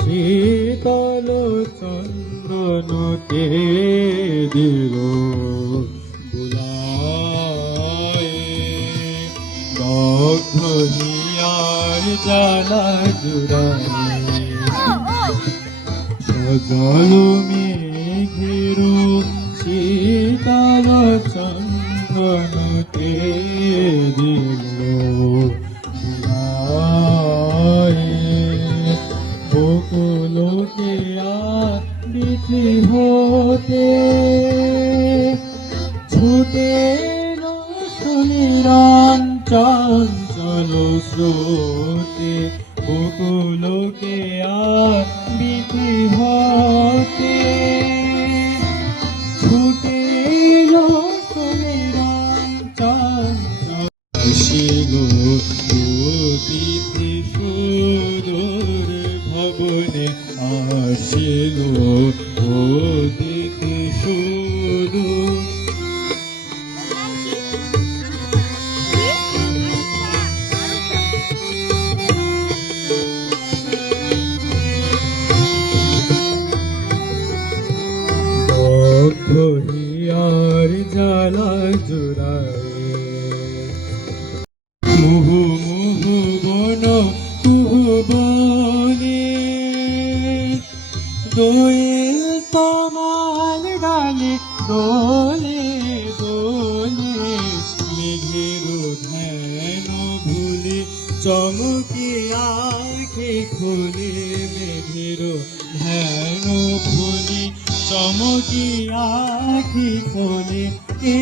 শীতল চন্দনকে দিল বুলায়, দগ্ধ হিয়ার জ্বালা জুড়ায়, সজল মেঘের শীতল চন্দনকে দিল বুলায়, বকুলকে আবৃত্তি হতে ছুটে সুনিরণ চঞ্চল স্রোতে, বকুলকে আবৃত্তি হতে ছুটে সুনিরণ চঞ্চল, আসিল অতিথি সুদূর ভবনে, আসিল অতিথি সুদূর, দগ্ধ হিয়ার জ্বালা জুড়ায়, মুহু মুহু বন কুহু বনে, দোয়েল তমাল ডালে দোলে দোলে, মেঘের ধ্যান ভুলে চমকে আঁখি খুলে, মেঘের ধ্যান ভুলে চমকি আঁখি খোলে, কে